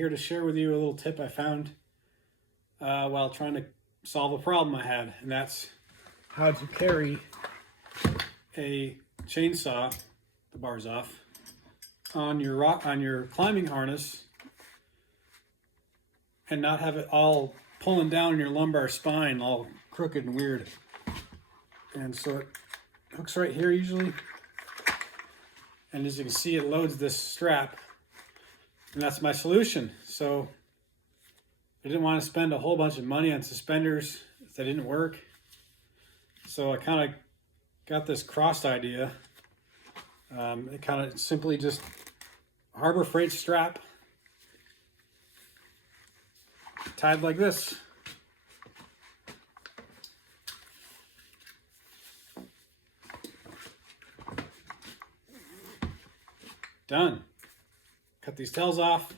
here to share with you a little tip I found while trying to solve a problem I had, and that's how to carry a chainsaw, the bar's off, on your climbing harness and not have it all pulling down your lumbar spine all crooked and weird. And so it hooks right here usually, and as you can see, it loads this strap, and that's my solution. So I didn't want to spend a whole bunch of money on suspenders if they didn't work, so I kind of got this crossed idea. It kind of simply just Harbor Freight strap tied like this. Done. Cut these tails off.